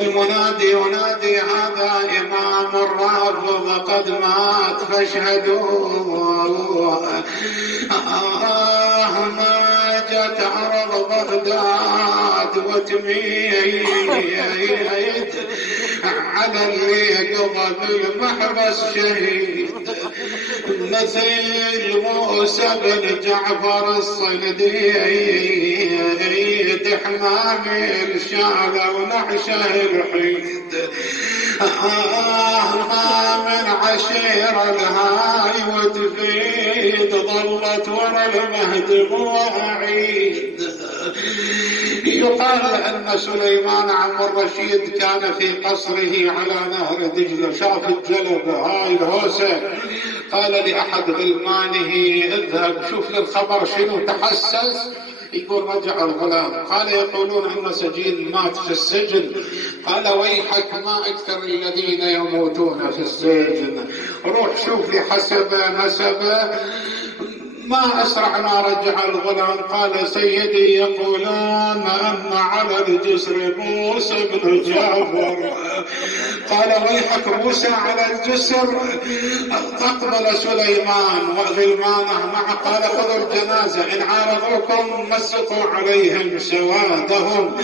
المنادي ينادي هذا إمام الرافض قد مات فاشهدوا. ما جت أرض بغداد وتميت على اللي قضى بالمحبس شهيد، مثل موسى بن جعفر الصنديد، حمام الشعلة ونحشه الحيد. ما من عشيرة الهاي وتفيد، ظلت ورا المهد مواعيد. يقال أن سليمان عم الرشيد كان في قصره على نهر دجلة، شاف الجلبة هاي الهوسة، قال لأحد غلمانه اذهب شوف للخبر شنو، تحسس. يقول رجع الغلام، قال يقولون أن سجين مات في السجن. قال ويحك ما أكثر الذين يموتون في السجن، روح شوف لي حسبه نسبه. ما أسرع ما رجع الغلام، قال سيدي يقولون أن على الجسر موسى بن جعفر. قال ويحك موسى على الجسر. أقبل سليمان وغلمانه معه، قال خذوا الجنازة، إن عارضوكم مسقوا عليهم سوادهم.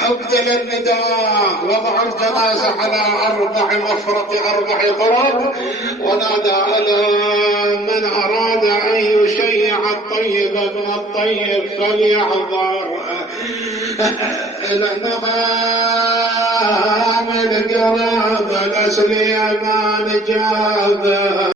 أبدل النداء، وضعوا الجنازة على 4 مفرق 4 ضرب، ونادى ألا من أراد أن يشيع الطيب من الطيب فليحضر، لأنما من قراب الأسل ما نجاب.